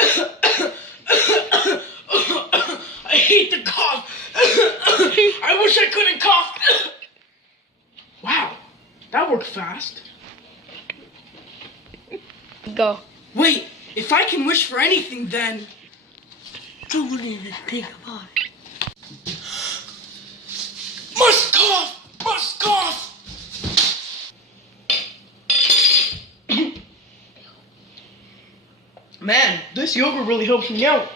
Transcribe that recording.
I hate the cough. I wish I couldn't cough. Wow, that worked fast. Go. Wait, if I can wish for anything, then... Don't even think about it. Must cough! Must cough! Man, this yogurt really helps me out.